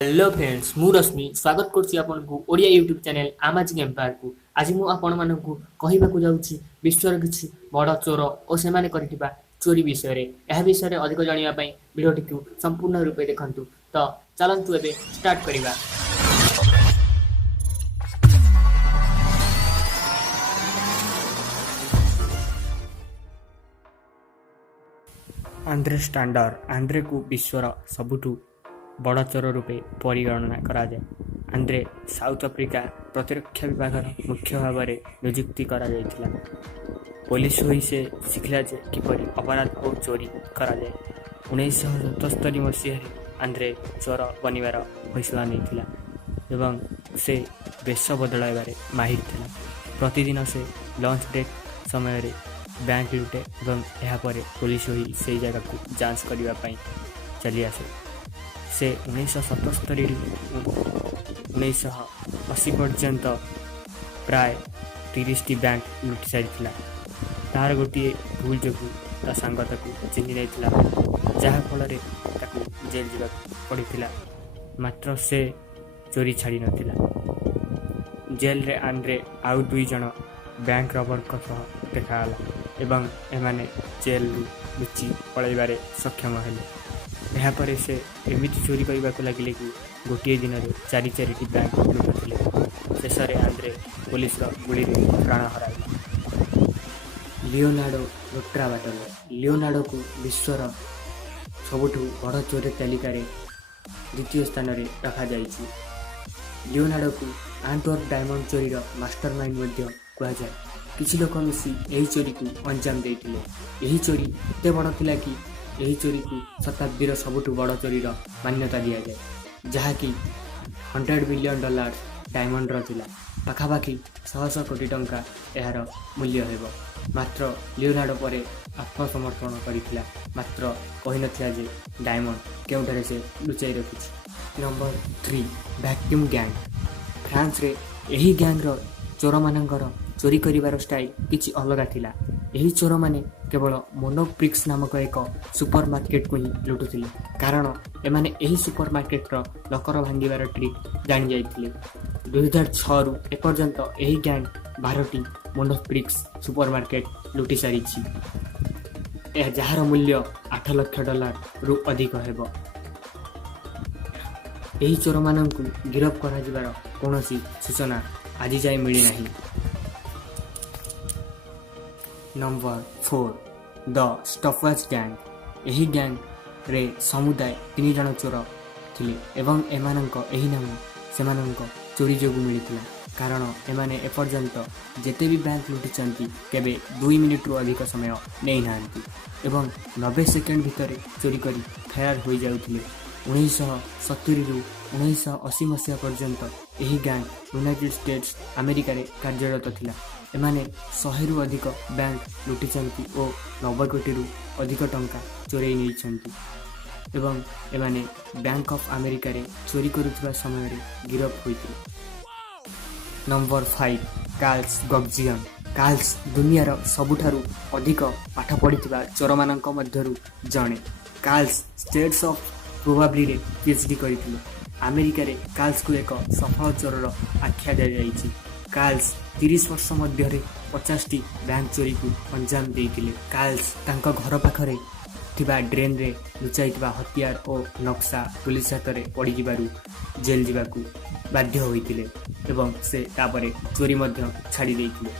Hello friends मु रश्मि स्वागत करछि आपनको ओडिया यूट्यूब चैनल आमाजी एम्पायर को। आज मु आपण मानकु कहिबाकू जाउछि विश्वर किछि बड़ चोर और सेमाने करिथिबा चोरी विषय रे। एहा विषय रे अधिक जानिया पई वीडियोटी को संपूर्ण रूपे देखंतु। तो चलंतु एबे स्टार्ट करिबा। आंद्रे स्टैंडर आंद्रे को विश्वर सबुठु बड़ चोर रूपे परिगणना कराए। आंद्रे साउथ अफ्रिका प्रतिरक्षा विभाग मुख्य भाव में नियुक्ति करा जायथिला। पुलिस होई से शिखला जे किपरि अपराध और चोरी कराए। 1977 मसीह आंद्रे चोर बनिबार फैसला नहीं एवं से बेश बदलाइबारे माहिर थिला। प्रतिदिन से लंच ब्रेक समय रे बैंक लुटे और यापर पुलिस होई से जगह को जांच करने चली आसे। से 1977 1980 पर्यंत प्राय 30टी बैंक लुटि सारी। तार गोटे भूल जो सांग चिन्ह नहीं जहाँफल जेल जा पड़ा। मात्र से चोरी छाड़ी नाला। जेल रे आंद्रे आउ 2 जन बैंक रबर देखाला एवं एमाने जेल लुचि पलैबारे सक्षम हेले। यापर से एमती चोरी करने को लगे कि गोटे दिन में 4 बैंक लुटुले। शेष में आंद्रे पुलिस गुली प्राण हर। लियोनार्डो लियोनार्डो को विश्वर सबुठु बड़ चोरी तालिकार द्वितीय स्थान में रखा जाइए। लियोनार्डो को एंटवर्प डायमंड चोरी मास्टरमाइंड कहुए। किसी लोक मिसी यही चोरी को अंजाम देते। यही चोरी एत बड़ थिला कि यही चोरी को शताब्दीर सबुठु बड़ चोरी मान्यता दि जाए, जहाँकि $100 बिलियन डायमंड थिला। पाखापाखि 100 कोटी टंका यार मूल्य हेब। मात्र लियोनार्डो पर आत्मसमर्पण करिथिला। मात्र कहि नथिला जे डायमंड केउठारे से लुचाई रखिछि। Number 3 vacuum gang. फ्रांस रे यही गैंग चोर मानकर चोरी करिवार स्टाइल किछि अलगा थिला। यही चोर माने केवल मोनोप्रिक्स नामक एक सुपर मार्केट को ही लुटुथिले, कारण एमाने यही सुपर मार्केट लकर भांगिबार ट्रिक जानि जाइथिले। 2006 रु एपर्यंत यही गैंग 12टी मोनोप्रिक्स सुपर मार्केट लुटि सारिछि, जार मूल्य $8 लाख रु अधिक हेब। यही चोर माननकु गिरफ करा जिबार कोनोसी सूचना आज जाए मिली नहीं। नंबर 4 द स्टफवर्स गैंग। यही गैंग रे समुदाय 3 जन चोर थिले एवं एमानंक एही नाम सेमानंक चोरी जोगु मिलिथिला, कारण एमाने एपर्यंत जेते भी बैंक लुटिचंती केबे 2 मिनिट रु अधिक समय नै नांती एवं 90 सेकेंड भितर चोरी करी फरार हो जाउथिले। 1970 रु 1980 मसीहा पर्यंत यही गैंग यूनाइटेड स्टेट्स अमेरिका रे कार्यरत थिला। एमाने 100 रु अधिक बैंक लुटिचंती और 90 कोटी रु अधिक टंका चोरी नहीं एवं एमाने बैंक ऑफ अमेरिका रे चोरी करुवा समय रे गिरफ होइथिले। Number 5 Carl's Gugasian. कार्ल्स दुनियार सबुठारु अधिक पाठ पढ़िथिबा चोर मानक मध्यरु जणे। कार्ल्स स्टेट्स ऑफ प्रोबेबली रे पीएचडी करिथिले। अमेरिका रे कार्ल्स को एक सफल चोरर आख्या दिया जाइछि। कार्ल्स 30 वर्ष मध्य 50टी बैंक चोरी को अंजाम देइथिले। कार्ल्स तांको घर पाखरे थिबा ड्रेन रे लुचाइथिबा हथियार और नक्शा पुलिस हाथ में पड़ी जिबारु जेल जिबाकू बाध्य होइथिले एवं से तापरे चोरी मध्य छाड़ी देइथिले।